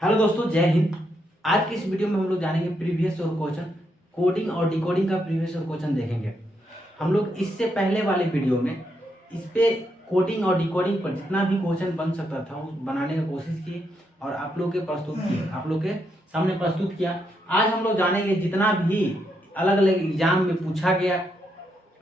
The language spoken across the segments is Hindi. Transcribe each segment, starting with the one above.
हेलो दोस्तों, जय हिंद। आज की इस वीडियो में हम लोग जानेंगे प्रीवियस और क्वेश्चन, कोडिंग और डिकोडिंग का प्रीवियस और क्वेश्चन देखेंगे। हम लोग इससे पहले वाले वीडियो में इस पे कोडिंग और डिकोडिंग पर जितना भी क्वेश्चन बन सकता था उस बनाने का कोशिश की और आप लोग के प्रस्तुत किए, आप लोग के सामने प्रस्तुत किया। आज हम लोग जानेंगे जितना भी अलग अलग एग्जाम में पूछा गया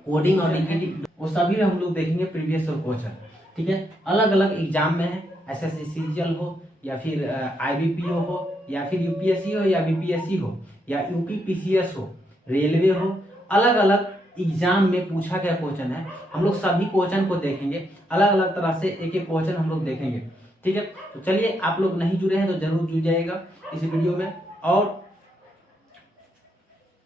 कोडिंग और डिकोडिंग, वो सभी हम लोग देखेंगे प्रीवियस और क्वेश्चन। ठीक है, अलग अलग एग्जाम में है, एसएससी सीजीएल हो या फिर आईबीपीओ हो या फिर यूपीएससी हो या बीपीएससी हो या यूपी पीसीएस हो, रेलवे हो, अलग अलग एग्जाम में पूछा गया क्वेश्चन है। हम लोग सभी क्वेश्चन को देखेंगे, अलग अलग तरह से एक एक क्वेश्चन हम लोग देखेंगे। ठीक है, तो चलिए, आप लोग नहीं जुड़े हैं तो जरूर जुड़ जाइएगा इस वीडियो में और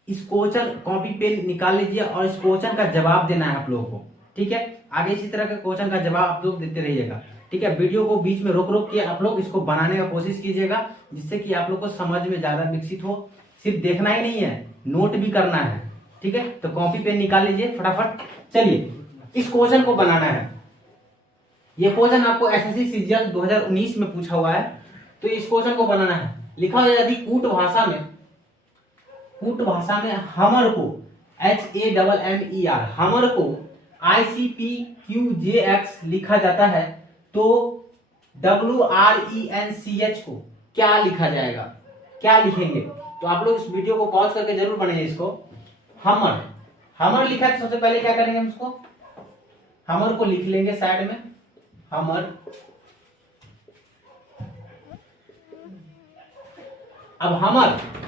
इस क्वेश्चन कॉपी पेन निकाल लीजिए और इस क्वेश्चन का जवाब देना है आप लोगों को। ठीक है, आगे इसी तरह के क्वेश्चन का जवाब आप लोग देते रहिएगा। ठीक है, वीडियो को बीच में रोक रोक के आप लोग इसको बनाने का कोशिश कीजिएगा, जिससे कि आप लोग को समझ में ज्यादा विकसित हो। सिर्फ देखना ही नहीं है, नोट भी करना है। ठीक है, तो कॉपी पेन निकाल लीजिए फटाफट। चलिए, इस क्वेश्चन को बनाना है। ये क्वेश्चन आपको एसएससी सीजीएल 2019 में पूछा हुआ है, तो इस क्वेश्चन को बनाना है। लिखा हुआ है, यदि कूट भाषा में हमर को HAMMER हमर को ICPQJX लिखा जाता है तो WRENCH को क्या लिखा जाएगा, क्या लिखेंगे? तो आप लोग इस वीडियो को पॉज करके जरूर बनाइए इसको। हमर लिखा है तो सबसे पहले क्या करेंगे, हम इसको हमर को लिख लेंगे साइड में। हमर, अब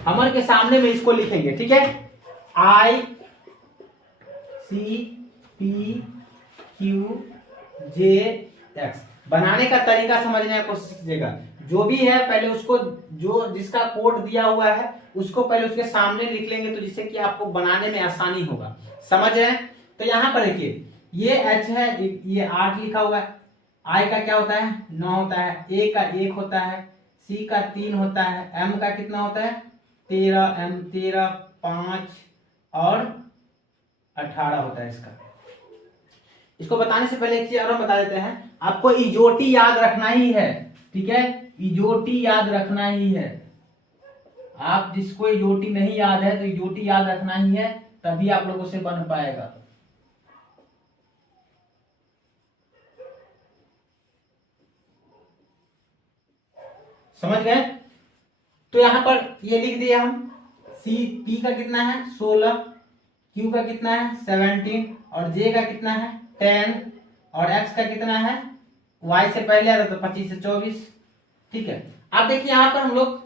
हमर के सामने में इसको लिखेंगे। ठीक है, ICPQJX बनाने का तरीका समझने की कोशिश कीजिएगा। जो भी है पहले उसको, जो जिसका कोड दिया हुआ है उसको पहले उसके सामने लिख लेंगे, तो जिससे कि आपको बनाने में आसानी होगा। समझ रहे हैं? तो यहां पर देखिए, ये H है, ये 8 लिखा हुआ है। I का क्या होता है? 9 होता है। A का 1 होता है। C का 3 होता है। M का कितना होता है? 13, M 13, 5 और 18 होता है इसका। इसको बताने से पहले एक चीज और हम बता देते हैं, आपको इजोटी याद रखना ही है। ठीक है, इजोटी याद रखना ही है। आप जिसको इजोटी नहीं याद है तो इजोटी याद रखना ही है, तभी आप लोगों से बन पाएगा। समझ गए? तो यहां पर ये लिख दिया हम। P का कितना है? 16, Q का कितना है? 17 और J का कितना है? 10 और X का कितना है? Y से पहले आ रहा तो 25 से 24। ठीक है, अब देखिए यहां पर हम लोग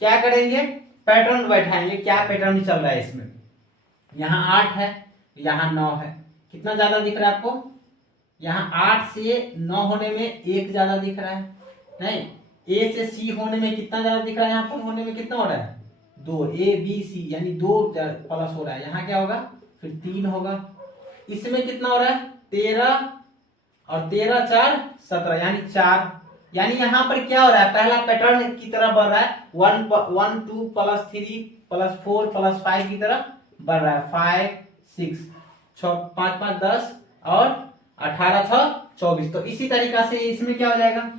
क्या करेंगे, पैटर्न बैठाएंगे। क्या पैटर्न चल रहा है इसमें? यहाँ 8 है, यहाँ 9 है। कितना ज्यादा दिख रहा है आपको? यहाँ 8 से 9 होने में 1 ज्यादा दिख रहा है। नहीं, A से C होने में कितना ज्यादा दिख रहा है? यहाँ पर होने में कितना हो रहा है? 2, ABC यानी 2 प्लस हो रहा है। यहाँ क्या होगा? फिर 3 होगा। इसमें कितना हो रहा है? 13 और 13 4 17 यानी 4। यानी यहाँ पर क्या हो रहा है? पहला पैटर्न की तरह बढ़ रहा है। 1 2 प्लस 3 प्लस 4 प्लस 5 की तरह बढ़ रहा है। 5 6 6 5 5 10 और 18 6 24। तो इसी तरीका से इसमें क्या हो जाएगा?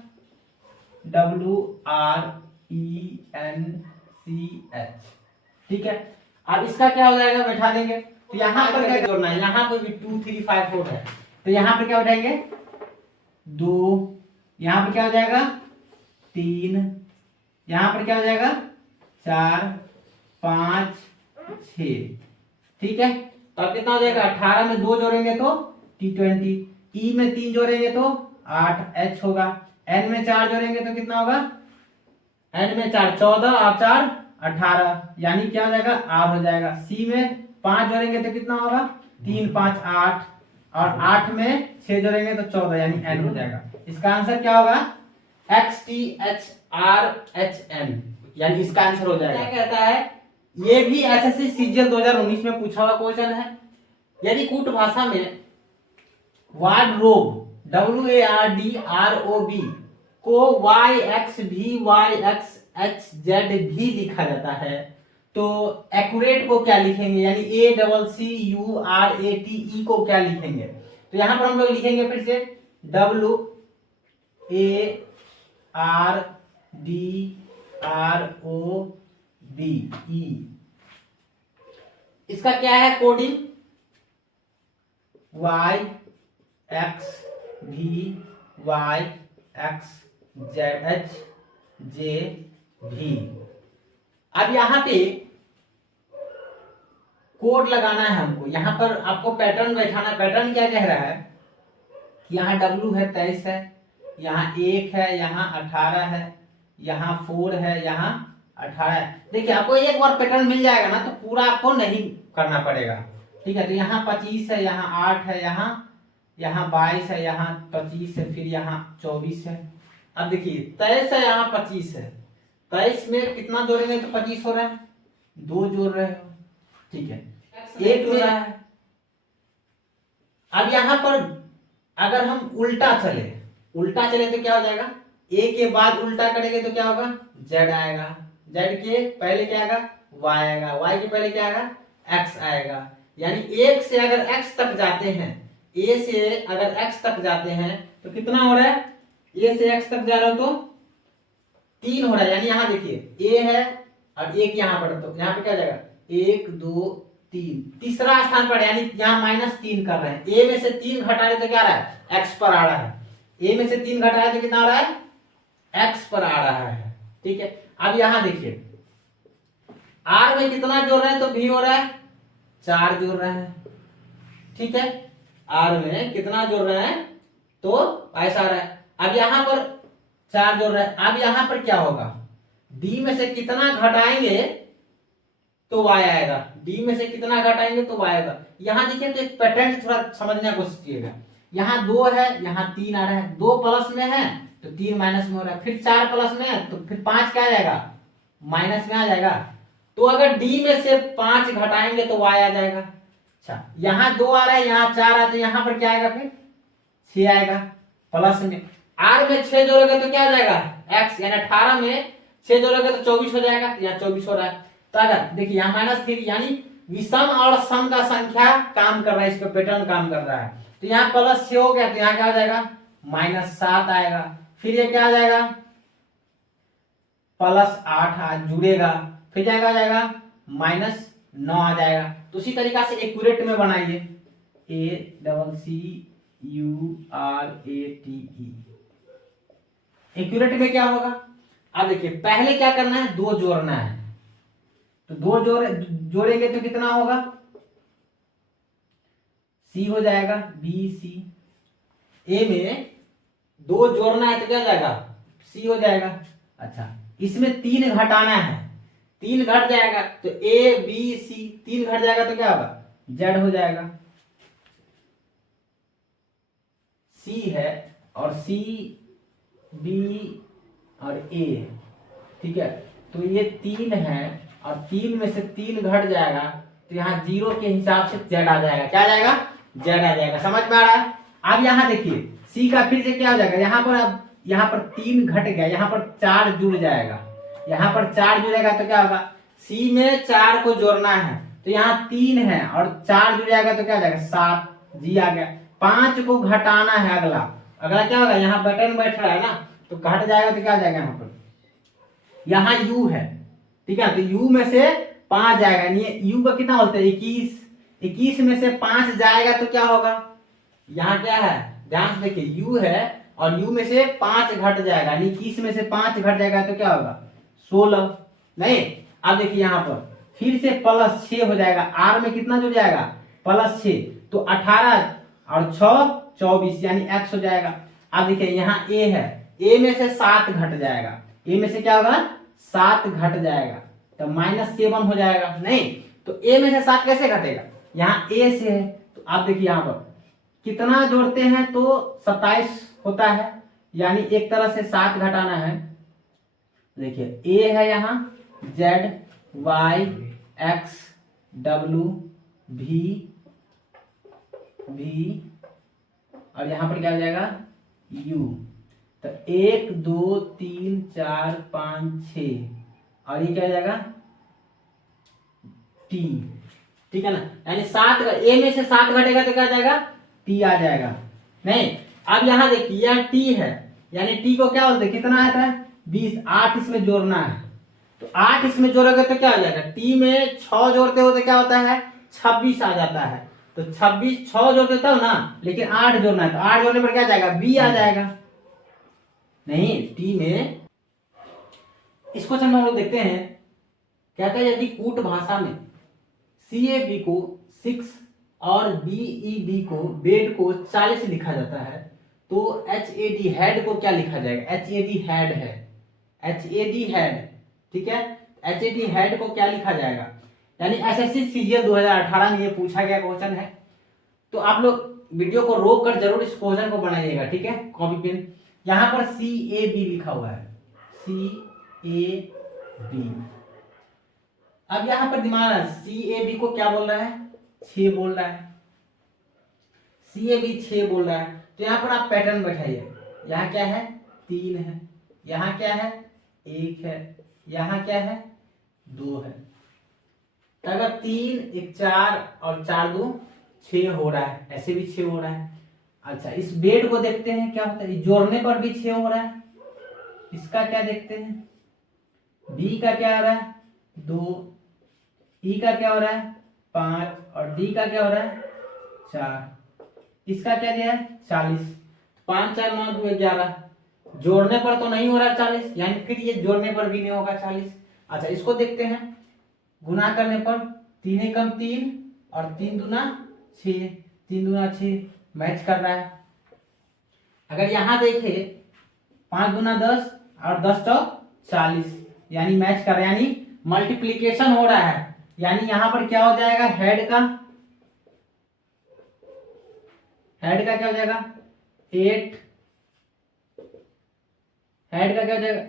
WRENCH। ठीक है, अब इसका क्या हो जाएगा? बैठा देंगे। तो यहाँ पर क्या जोड़ना है? यहाँ पर भी 2 3 5 4 है, तो यहाँ पर क्या बैठाएंगे? 2। यहाँ पर क्या हो जाएगा? 3। यहाँ पर क्या हो जाएगा? 4 5 6। ठीक है, तो अब कितना हो जाएगा? 18 में 2 जोड़ेंगे तो T20, E में 3 जोड़ेंगे तो 8 H होगा, N में 4 जोड़ेंगे तो कितना होगा? N में 4 14 और 4 18 यानी क्या हो जाएगा? R हो जाएगा। C में 5 जोड़ेंगे तो कितना होगा? 3 5 8 और 8 में 6 जोड़ेंगे तो 14 यानी N हो जाएगा। इसका आंसर क्या होगा? XTHRHN यानी इसका आंसर हो जाएगा। क्या कहता है? ये भी एसएससी सीजीएल 2019 में पूछा हुआ क्वेश्चन है। यदि कूट भाषा में वार्डरोब WARDROB को YXVYXHZ भी लिखा जाता है तो एक्यूरेट को क्या लिखेंगे? यानी ACCURATE को क्या लिखेंगे? तो यहां पर हम लोग लिखेंगे फिर से WARD ROBE। इसका क्या है coding, Y X V Y X Z H J V। अब यहां पे कोड लगाना है हमको, यहां पर आपको पैटर्न बैठाना। पैटर्न क्या कह रहा है कि यहाँ W है 23 है, यहाँ 1 है, यहाँ 18 है, यहाँ 4 है, यहाँ 18 है। देखिए आपको एक बार पैटर्न मिल जाएगा ना तो पूरा आपको नहीं करना पड़ेगा, ठीक है। तो यहाँ 25 है, यहाँ 8 है, यहाँ 22 है, यहाँ 25 है, फिर यहाँ 24 है। अब देखिए 23 है, यहाँ 25 है, 23 में कितना जोड़ेंगे तो 25 हो रहा है, 2 जोड़ रहे हो, ठीक है, 1 में रहा है। अब यहाँ पर अगर हम उल्टा चले तो क्या हो जाएगा, ए के बाद उल्टा करेंगे तो क्या होगा, जेड आएगा, जेड के पहले क्या आएगा, वाई आएगा, वाई के पहले क्या आएगा, एक्स आएगा। यानी 1 से अगर x तक जाते हैं, ए से अगर x तक जाते हैं तो कितना हो रहा है, ए से x तक जा रहा हो तो 3 हो रहा है। यानी यहाँ देखिए ए है और एक यहाँ पर, तो यहाँ पे क्या जाएगा 1 2 3, तीसरा स्थान पर, यानी यहाँ -3 कर रहे हैं। ए में से 3 घटा रहे तो क्या आ रहा है, x पर आ रहा है। ए में से 3 घटा रहे तो कितना आ रहा है, x पर आ रहा है, ठीक है। अब यहां देखिए r में कितना जोड़ रहे हैं तो v हो रहा है 4 जोड़ रहे हैं, ठीक है। r में कितना जोड़ रहे हैं तो ऐसा आ रहा है। अब यहां पर 4 जोड़ रहे हैं। अब यहां पर क्या होगा, d में से कितना घटाएंगे तो y आएगा, d में से कितना घटाएंगे तो y आएगा। यहां देखिए तो एक पैटर्न थोड़ा समझने की कोशिश कीजिएगा। यहाँ 2 है, यहाँ 3 आ रहा है, 2 प्लस में है तो 3 माइनस में हो रहा है, फिर 4 प्लस में है तो फिर 5 क्या आ जाएगा, माइनस में आ जाएगा। तो अगर d में से 5 घटाएंगे तो y आ जाएगा। अच्छा यहाँ 2 आ रहा है, यहाँ 4 आ, तो यहाँ पर क्या आएगा, फिर 6 आएगा प्लस में। r में 6 जोड़ोगे तो क्या हो जाएगा, x, यानी 18 में 6 जोड़ोगे तो 24 हो जाएगा, तो यहाँ 24 हो रहा है। तो अगर देखिए यहाँ -3, यानी विषम और सम का संख्या काम कर रहा है, इस पर पैटर्न काम कर रहा है। तो यहाँ +6 हो गया तो यहाँ क्या हो जाएगा, -7 आएगा। फिर ये क्या आ जाएगा, +8 जुड़ेगा, फिर क्या आ जाएगा, -9 आ जाएगा। तो उसी तरीका से एक्यूरेट में बनाइए, ACCURATE। एक्यूरेट में क्या होगा, अब देखिए पहले क्या करना है, 2 जोड़ना है। तो 2 जोड़ेंगे तो कितना होगा, C हो जाएगा, BC। ए में 2 जोड़ना है तो क्या हो जाएगा, C हो जाएगा। अच्छा इसमें 3 घटाना है, 3 घट जाएगा तो ABC, 3 घट जाएगा तो क्या होगा, Z हो जाएगा। C है और C B और A, ठीक है। तो ये 3 है और 3 में से 3 घट जाएगा तो यहाँ 0 के हिसाब से Z आ जाएगा, क्या आ जाएगा, Z आ जाएगा। समझ में आ रहा है। अब यहाँ देखिए C का फिर से क्या हो जाएगा, यहाँ पर अब यहाँ पर 3 घट गया, यहाँ पर 4 जुड़ जाएगा, यहाँ पर 4 जुड़ेगा तो क्या होगा, C में 4 को जोड़ना है तो यहाँ 3 है और 4 जुड़ जाएगा तो क्या हो जाएगा, 7, G आ गया। 5 को घटाना है, अगला क्या होगा, यहाँ बटन बैठ रहा है ना तो घट जाएगा तो क्या हो जाएगा, यहाँ पर यहाँ U है, ठीक है। तो U में से 5 जाएगा, यानी U का कितना बोलते हैं 21, 21 में से 5 जाएगा तो क्या होगा, यहाँ क्या है, ध्यान से देखिए U है और U में से 5 घट जाएगा, यानी 21 में से 5 घट जाएगा तो क्या होगा 16, नहीं। अब देखिए यहाँ पर फिर से +6 हो जाएगा, R में कितना जुड़ जाएगा +6, तो 18 और 6 24, यानी X हो जाएगा। अब देखिए यहाँ A है, A में से 7 घट जाएगा, A में से क्या होगा 7 घट जाएगा तो -7 हो जाएगा, नहीं। तो A में से 7 कैसे घटेगा, यहाँ A से है तो आप देखिए यहाँ पर कितना जोड़ते हैं तो 27 होता है, यानी एक तरह से 7 घटाना है। देखिए A है यहाँ Z Y X W V और यहाँ पर क्या हो जाएगा U। तो 1 2 3 4 5 6 और ये क्या हो जाएगा T, ठीक है ना। यानी 7, A में से 7 घटेगा तो क्या आ जाएगा T आ जाएगा, नहीं। अब यहाँ देखिए यह T है, यानी T को क्या बोलते हैं, कितना आता है 20, 8 इसमें जोड़ना है तो 8 इसमें जोड़ोगे तो क्या हो जाएगा, टी में 6 जोड़ते हो तो क्या होता है 26 आ जाता है। तो 26 6 जोड़ देता हूं ना, लेकिन 8 जोड़ना है तो 8 जोड़ने पर क्या जाएगा बी आ जाएगा। नहीं टी में, इस क्वेश्चन में हम लोग देखते हैं, कहता है यदि कूट भाषा में CAB को 6 और BED को बेड को 40 लिखा जाता है तो HAD हेड को क्या लिखा जाएगा, HAD हेड है, HAD हेड, ठीक है, HAD हेड को क्या लिखा जाएगा, यानी SSC CGL 2018 में ये पूछा गया क्वेश्चन है। तो आप लोग वीडियो को रोक कर जरूर इस क्वेश्चन को बनाइएगा, ठीक है, कॉपी पेन। यहां पर CAB लिखा हुआ है, CAB। अब यहां पर दिमाग है, CAB को क्या बोल रहा है 6 बोल रहा है, CAB 6 बोल रहा है। तो यहां पर आप पैटर्न बैठाइए, यहाँ क्या है 3 है, यहाँ क्या है 1 है, यहाँ क्या है 2 है। तो अगर 3 1 4 और 4 2 6 हो रहा है, ऐसे भी 6 हो रहा है। अच्छा इस बेड को देखते हैं क्या होता है, जोड़ने पर भी 6 हो रहा है। इसका क्या देखते हैं, बी का क्या हो रहा है 2, ई का क्या हो रहा है 5 और डी का क्या हो रहा है 4। इसका क्या दिया है 40, 5 4 9 2 11, जोड़ने पर तो नहीं हो रहा 40, यानी फिर ये जोड़ने पर भी नहीं होगा 40। अच्छा इसको देखते हैं, गुना करने पर 3 एकम 3 और 3 दूना 6, 3 दूना 6 मैच कर रहा है। अगर यहां देखे 5 दूना 10 और 10 चौक 40, यानी मैच कर रहा है, यानी मल्टीप्लीकेशन हो रहा है। यानी यहां पर क्या हो जाएगा हेड का क्या हो जाएगा 8, हेड का क्या हो जाएगा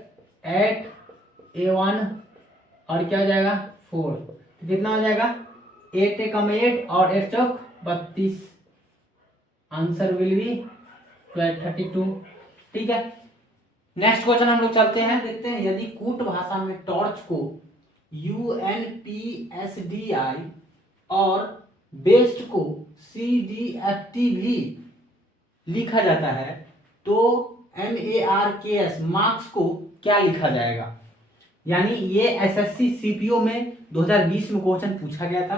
8 A1 और क्या हो जाएगा 4, तो कितना हो जाएगा 8 एकम 8 और 8 चौक 32, आंसर विल बी 32। ठीक है, नेक्स्ट क्वेश्चन हम लोग चलते हैं, देखते हैं यदि कूट भाषा में टॉर्च को UNPSDI और बेस्ट को CDFT भी लिखा जाता है तो MARKS मार्क्स को क्या लिखा जाएगा। यानी ये SSC CPO में 2020 में क्वेश्चन पूछा गया था।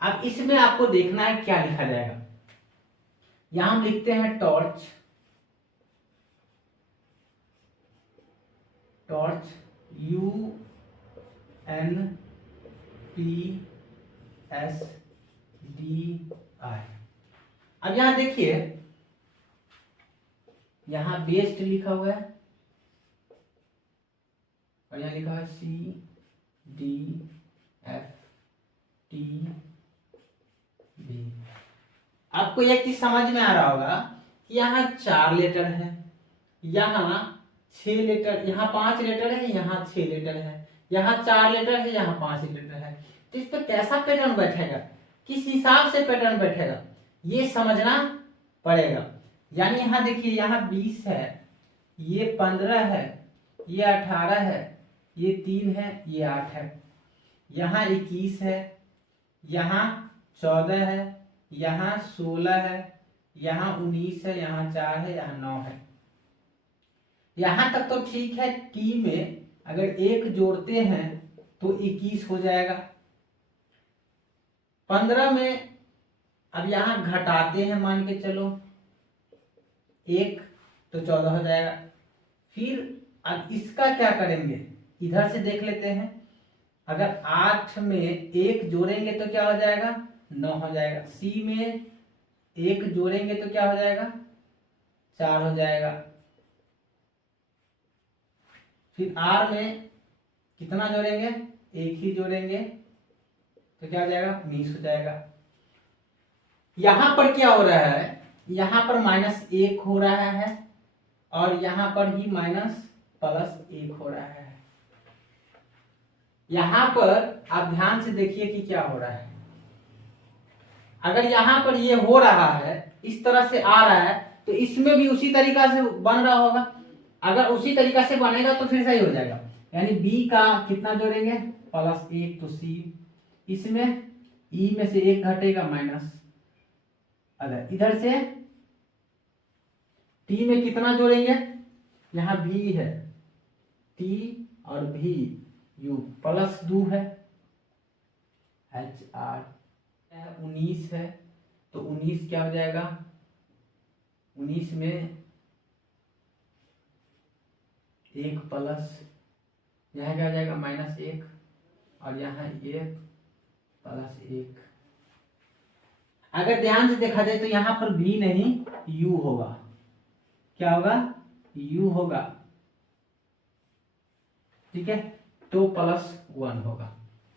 अब इसमें आपको देखना है क्या लिखा जाएगा। यहां हम लिखते हैं टॉर्च, UNPSDI। अब यहां देखिए, यहां बेस्ट लिखा हुआ है और यहां लिखा हुआ है CDFTB। आपको एक चीज समझ में आ रहा होगा कि यहाँ 4 लेटर है, यहाँ 6 लेटर, यहाँ 5 लेटर है, यहाँ 6 लेटर है, यहाँ 4 लेटर है, यहाँ 5 लेटर है। तो इस पर कैसा पैटर्न बैठेगा, किस हिसाब से पैटर्न बैठेगा, ये समझना पड़ेगा। यानी यहाँ देखिए, यहाँ 20 है, ये 15 है, ये 18 है, ये 3 है, ये 8 है, यहाँ 21 है, यहाँ 14 है, यहाँ 16 है, यहाँ 19 है, यहाँ 4 है, यहाँ 9 है। यहां तक तो ठीक है। टी में अगर 1 जोड़ते हैं तो 21 हो जाएगा। 15 में अब यहां घटाते हैं, मान के चलो 1 तो 14 हो जाएगा। फिर अब इसका क्या करेंगे, इधर से देख लेते हैं। अगर 8 में 1 जोड़ेंगे तो क्या हो जाएगा 9 हो जाएगा। सी में 1 जोड़ेंगे तो क्या हो जाएगा 4 हो जाएगा। फिर आर में कितना जोड़ेंगे, 1 ही जोड़ेंगे तो क्या हो जाएगा 19 हो जाएगा। यहां पर क्या हो रहा है, यहां पर -1 हो रहा है और यहां पर ही +1 हो रहा है। यहां पर आप ध्यान से देखिए कि क्या हो रहा है। अगर यहां पर ये हो रहा है, इस तरह से आ रहा है, तो इसमें भी उसी तरीका से बन रहा होगा। अगर उसी तरीका से बनेगा तो फिर सही हो जाएगा। यानी बी का कितना जोड़ेंगे +1, तो सी, इसमें ई में से 1 घटेगा माइनस, अगर इधर से टी में कितना जोड़ेंगे, यहां भी है टी और भी, यू प्लस 2 है HR 19 है तो 19 क्या हो जाएगा, 19 में 1 प्लस यहाँ क्या हो जाएगा -1 और यहाँ 1 प्लस 1। अगर ध्यान से देखा जाए तो यहाँ पर B नहीं U होगा, क्या होगा U होगा, ठीक है, तो +1 होगा।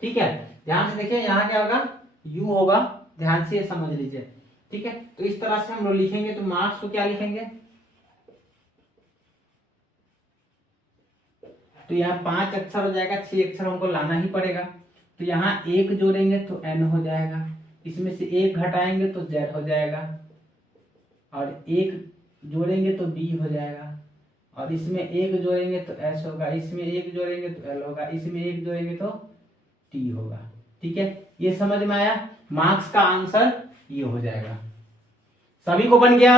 ठीक है, ध्यान से देखिए यहाँ क्या होगा U होगा, ध्यान से समझ लीजिए। ठीक है, तो इस तरह से हम लोग लिखेंगे तो मार्क्स को क्या लिखेंगे, तो यहाँ 5 अक्षर हो जाएगा, 6 अक्षर हमको लाना ही पड़ेगा। तो यहाँ 1 जोड़ेंगे तो N हो जाएगा, इसमें से 1 घटाएंगे तो Z हो जाएगा, और 1 जोड़ेंगे तो B हो जाएगा, और इसमें 1 जोड़ेंगे तो S होगा, इसमें 1 जोड़ेंगे तो L होगा, इसमें 1 जोड़ेंगे तो T होगा। ठीक है, ये समझ में आया, मार्क्स का आंसर ये हो जाएगा। सभी को बन गया।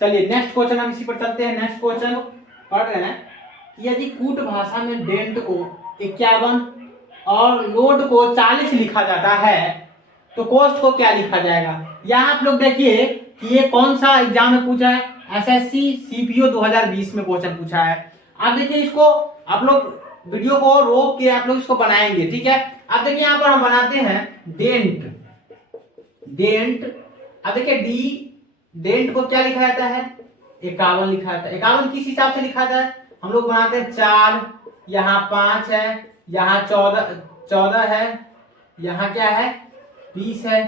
चलिए नेक्स्ट क्वेश्चन हम इसी पर चलते हैं। नेक्स्ट क्वेश्चन पढ़ रहे हैं, यदि कूट भाषा में डेंट को 51 और लोड को 40 लिखा जाता है तो कोस्ट को क्या लिखा जाएगा। यहाँ आप लोग देखिए कि ये कौन सा एग्जाम में पूछा है, SSC CPO 2020 में क्वेश्चन पूछा है। आप देखिए इसको, आप लोग वीडियो को रोक के आप लोग इसको बनाएंगे। ठीक है, आप देखिए यहाँ पर हम बनाते हैं डेंट। अब देखिए डेंट को क्या लिखा जाता है, 51 लिखा जाता है। 51 किस हिसाब से लिखा जाता है, हम लोग बनाते हैं 4, यहाँ 5 है, यहाँ 14 है, यहाँ क्या है 20 है।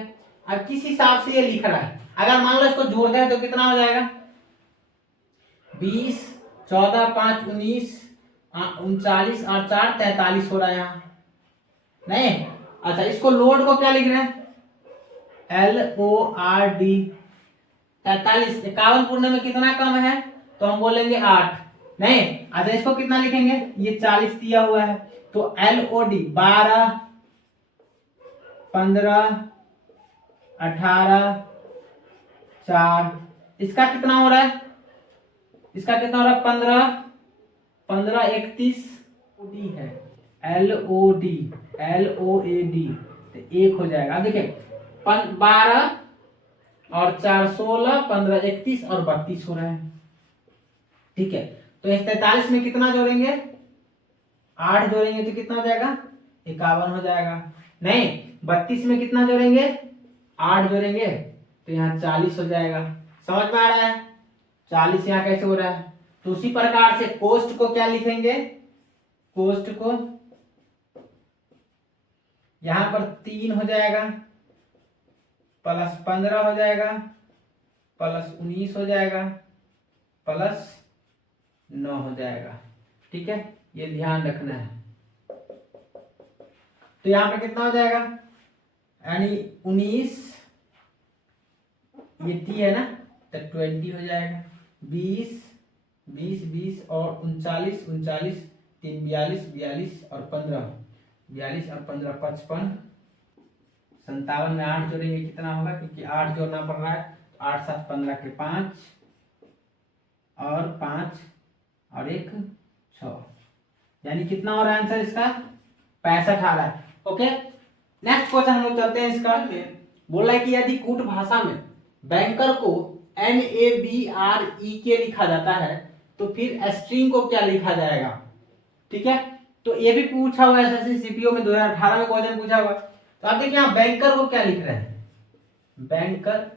अब किस हिसाब से ये लिख रहा है, अगर मान लो इसको जोड़ दें तो कितना हो जाएगा, 20, 14, 5, 19, 39 और 4 43 हो रहा है यहाँ, नहीं। अच्छा, इसको लोड को क्या लिख रहे हैं, LORD 43। 51 पूर्ण में कितना कम है, तो हम बोलेंगे 8, नहीं। अच्छा, इसको कितना लिखेंगे, ये 40 दिया हुआ है तो LOD 12, 15, 18, 4, इसका कितना हो रहा है, इसका कितना हो रहा है 15, 15, 31 है, LOD तो 1 हो जाएगा। अब देखिए 12 और 4 16, 15 31 और 32 हो रहे हैं। ठीक है, तो इस 43 में कितना जोड़ेंगे, 8 जोड़ेंगे तो कितना हो जाएगा 51 हो जाएगा, नहीं। 32 में कितना जोड़ेंगे, 8 जोड़ेंगे तो यहाँ 40 हो जाएगा। समझ में आ रहा है, 40 यहाँ कैसे हो रहा है। तो उसी प्रकार से कोस्ट को क्या लिखेंगे, कोस्ट को यहाँ पर 3 हो जाएगा, +15 हो जाएगा, +19 हो जाएगा, +9 हो जाएगा। ठीक है, ये ध्यान रखना है। तो यहाँ पे कितना हो जाएगा, यानी 19, ये T है ना, तो 20 हो जाएगा, 20 20 20 और 39 39, 3 42 42 और 15 42 और 15 55, 57 में 8 जोड़ेंगे कितना होगा, क्योंकि 8 जोड़ना पड़ रहा है, 8 7 15 के 5 और 5 और 1 6, यानी कितना हो रहा है आंसर इसका 65 आ रहा है। ओके, नेक्स्ट क्वेश्चन हम लोग चलते हैं। इसका बोल रहा है कि यदि कूट भाषा में बैंकर को NABREK लिखा जाता है तो फिर स्ट्रिंग को क्या लिखा जाएगा। ठीक है, तो ये भी पूछा हुआ है SSC CPO में 2018 में क्वेश्चन पूछा हुआ है। तो आप देखिए यहाँ बैंकर को क्या लिख रहे हैं, बैंकर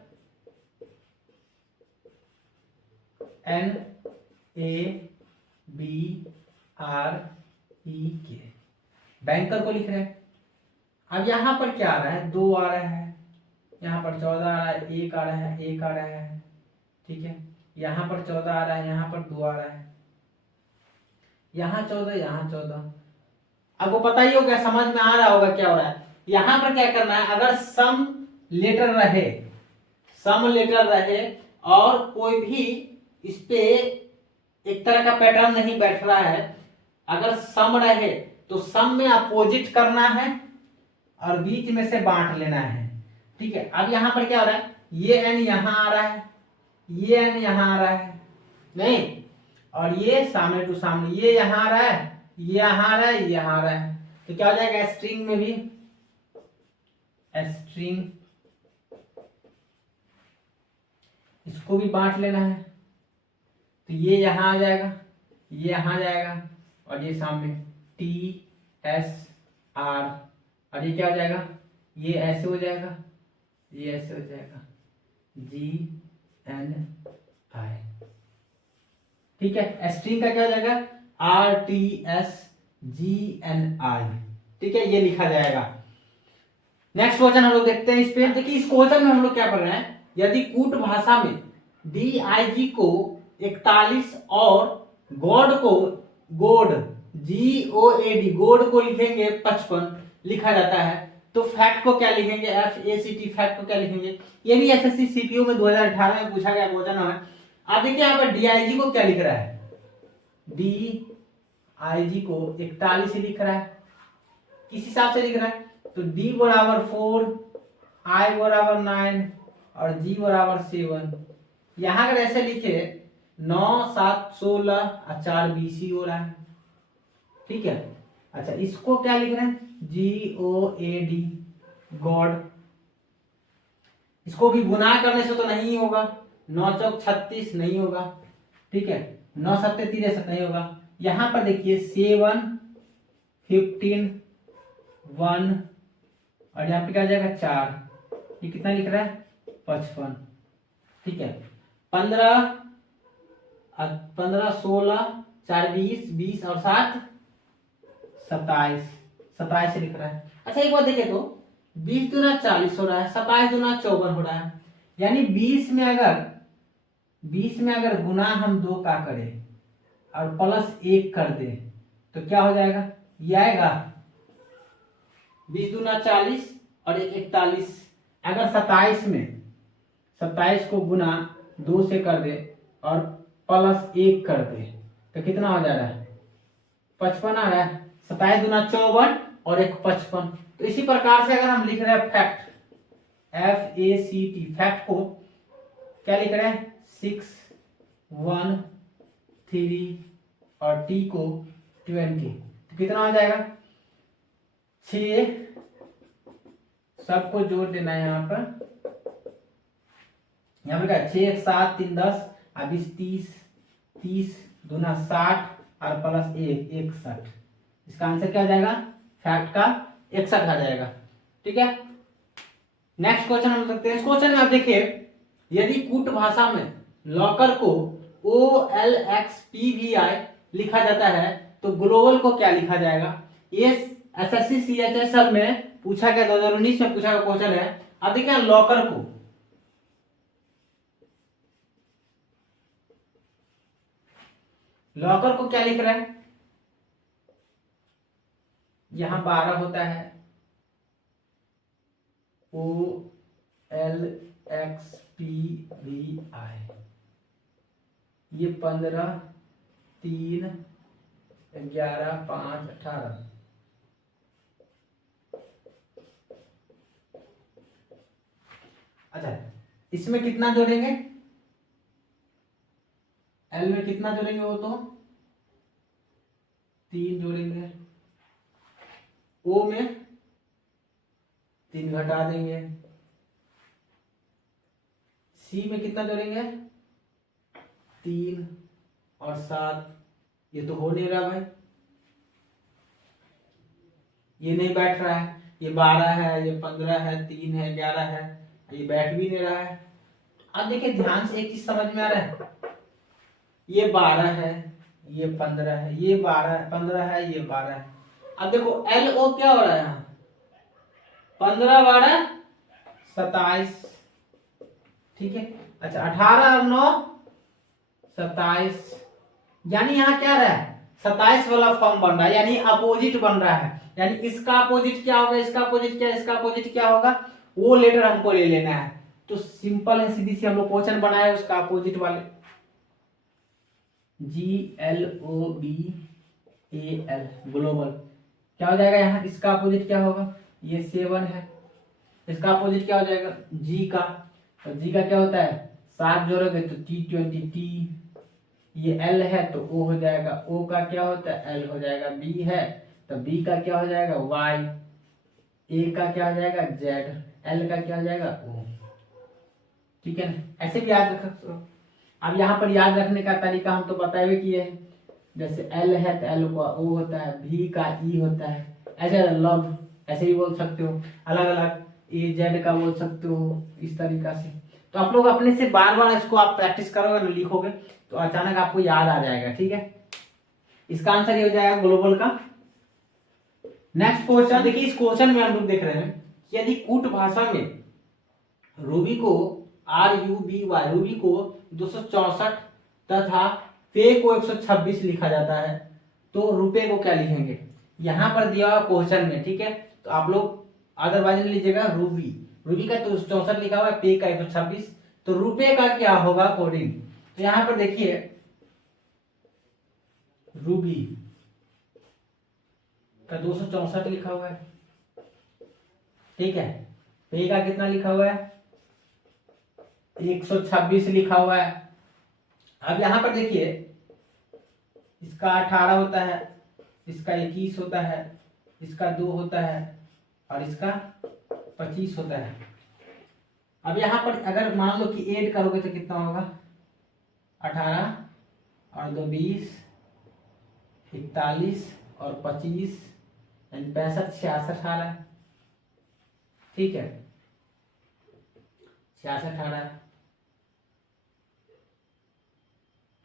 NABREK, बैंकर को लिख रहे हैं। अब यहाँ पर क्या आ रहा है, 2 आ रहा है, यहाँ पर 14 आ रहा है, 1 आ रहा है, 1 आ रहा है। ठीक है, यहाँ पर 14 आ रहा है, यहाँ पर 2 आ रहा है, यहाँ 14, यहाँ 14। आपको पता ही होगा, समझ में आ रहा होगा क्या हो रहा है। यहाँ पर क्या करना है, अगर सम लेटर रहे और कोई भी इस पे एक तरह का पैटर्न नहीं बैठ रहा है, अगर सम रहे तो सम में अपोजिट करना है और बीच में से बांट लेना है। ठीक है, अब यहाँ पर क्या हो रहा है, ये n यहाँ आ रहा है, ये n यहाँ आ रहा है, नहीं, और ये सामने टू सामने, ये यहाँ आ रहा है, ये यहाँ आ रहा है, ये यहाँ आ रहा है। तो क्या हो जाएगा स्ट्रिंग में भी स्ट्रिंग, इसको भी बांट लेना है, तो ये यहां आ जाएगा, ये यहां आ जाएगा, और ये सामने TSR, और ये क्या हो जाएगा, ये ऐसे हो जाएगा, ये ऐसे हो जाएगा GNI। ठीक है, स्ट्रिंग का क्या हो जाएगा RTSGNI। ठीक है, ये लिखा जाएगा। नेक्स्ट क्वेश्चन हम लोग देखते हैं इस पे। देखिए इस क्वेश्चन में हम लोग क्या पढ़ रहे हैं, यदि कूट भाषा में DIG को 41 और गॉड को GOAD को लिखेंगे 55 लिखा जाता है, तो फैक्ट को क्या लिखेंगे, FACT फैक्ट को क्या लिखेंगे। ये भी SSC CPO में 2018 में पूछा गया क्वेश्चन है। आप देखिए यहाँ पर DIG को क्या लिख रहा है, DIG को 41 ही लिख रहा है, किस हिसाब से लिख रहा है, तो D बराबर 4, I बराबर 9 और G बराबर 7। यहां अगर ऐसे लिखे 9 7 16 और 4 20 ही हो रहा है। ठीक है, अच्छा इसको क्या लिख रहे हैं GOAD गॉड, इसको भी गुना करने से तो नहीं होगा, 9 चौक 36 नहीं होगा। ठीक है, 9 7 63 नहीं होगा। यहां पर देखिए 7 15 1 और यहाँ पे क्या आ जाएगा 4, ये कितना लिख रहा है 55। ठीक है, 15 16 4 20 20 और 7 27 से लिख रहा है। अच्छा एक बात देखिए तो 20 दूना 40 हो रहा है, 27 दूना 54 हो रहा है, यानी 20 में अगर गुना हम 2 का करें और प्लस 1 कर दे तो क्या हो जाएगा, ये आएगा 20 दूना 40 और 41। अगर 27 को गुना 2 से कर दे और प्लस 1 कर दे तो कितना हो जा रहा है 55 आ रहा है। 27 दूना 54 और 1 55। तो इसी प्रकार से अगर हम लिख रहे हैं फैक्ट FACT, फैक्ट को क्या लिख रहे हैं 6 1 3 और T को 20, तो कितना हो जाएगा 6, सबको जोड़ देना है यहाँ पर क्या 6 7 3 10 20 30 दूना 60 और प्लस 1 61। इसका आंसर क्या आ जाएगा, फैक्ट का 61 आ जाएगा। ठीक है, नेक्स्ट क्वेश्चन हम देखते हैं। इस क्वेश्चन में आप देखिए यदि कूट भाषा में लॉकर को OLXPVI लिखा जाता है तो ग्लोबल को क्या लिखा जाएगा। ये SSC CHSL में पूछा गया, 2019 में पूछा गया क्वेश्चन है। अब देखिए लॉकर को क्या लिख रहा है, यहां 12 होता है OLXPVI, ये 15 3 11 5 18। अच्छा इसमें कितना जोड़ेंगे, L में कितना जोड़ेंगे, वो तो 3 जोड़ेंगे, O में 3 घटा देंगे, C में कितना जोड़ेंगे 3 और 7। ये तो हो नहीं रहा भाई, ये नहीं बैठ रहा है, ये 12 है, ये 15 है, 3 है, 11 है, ये बैठ भी नहीं रहा है। अब देखिए ध्यान से एक चीज समझ में आ रहा है, ये 12 है, ये 15 है, ये 15 है, ये 12 है। अब देखो LO क्या हो रहा है यहाँ 15 12 27। ठीक है, अच्छा 18 और 9 27, यानी यहाँ क्या रहा है 27 वाला फॉर्म बन रहा है, यानी अपोजिट बन रहा है। यानी इसका अपोजिट क्या होगा, इसका अपोजिट क्या, इसका अपोजिट क्या होगा, वो लेटर हमको ले लेना है। तो सिंपल है, सीधी सी हम लोग क्वेश्चन बनाए उसका अपोजिट वाले GLOBAL ग्लोबल क्या हो जाएगा, यहाँ इसका अपोजिट क्या होगा, ये 7 है, इसका अपोजिट क्या हो जाएगा G का, तो G का क्या होता है 7 जोड़ोगे तो T20T, ये L है तो O हो जाएगा, O का क्या होता है L हो जाएगा, B है तो बी का क्या हो जाएगा वाई, ए का क्या हो जाएगा जेड, एल का क्या हो जाएगा ओ। ठीक है ना, ऐसे भी याद रख सकते हो। अब यहाँ पर याद रखने का तरीका हम तो बताए किए हैं, जैसे एल है तो एल का ओ होता है, भी का ई होता है, ऐसे लव ऐसे ही बोल सकते हो, अलग अलग ए जेड का बोल सकते हो इस तरीका से। तो आप लोग अपने से बार बार इसको आप प्रैक्टिस करोगे ना, लिखोगे तो अचानक आपको याद आ जाएगा। ठीक है, इसका आंसर ये हो जाएगा ग्लोबल का। नेक्स्ट क्वेश्चन देखिए, इस क्वेश्चन में हम लोग देख रहे हैं कि यदि कूट भाषा में रूबी को RUBY रूबी को 264 तथा पे को 126 लिखा जाता है, तो रुपए को क्या लिखेंगे? यहां पर दिया हुआ क्वेश्चन में। ठीक है, तो आप लोग अदरवाइज लीजिएगा रूबी, रूबी का तो 64 लिखा हुआ है, पे का 126, तो रुपए का क्या होगा अकॉर्डिंग। तो यहां पर देखिए रूबी का 264 लिखा हुआ है, ठीक है, पे का कितना लिखा हुआ है 126 लिखा हुआ है। अब यहां पर देखिए इसका 18 होता है, इसका 21 होता है, इसका 2 होता है और इसका 25 होता है। अब यहां पर अगर मान लो कि ऐड करोगे तो कितना होगा 18 और 2 20, 41 और 25 यानी 65 66 आ रहा है। ठीक है 66 आ रहा है।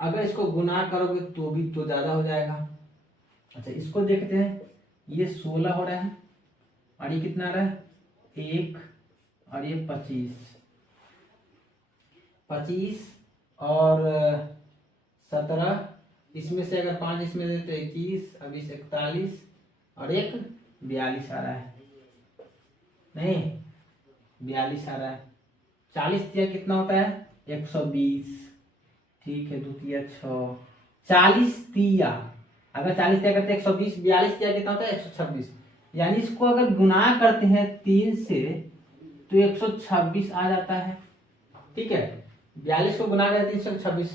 अगर इसको गुना करोगे तो भी तो ज्यादा हो जाएगा। अच्छा इसको देखते हैं, ये 16 हो रहा है और ये कितना आ रहा है 1 और ये 25 और 17, इसमें से अगर 5 इसमें दे तो 21, अब इस 41 और एक 42 आ रहा है, नहीं 42 आ रहा है। 40 दिया कितना होता है 120। ठीक है द्वितीय 6, 40 दिया, अगर 40 दिया करते 120, 42 दिया कितना होता है 126, यानी इसको अगर गुना करते हैं 3 से तो 126 आ जाता है। ठीक है 42 को गुना करते 326,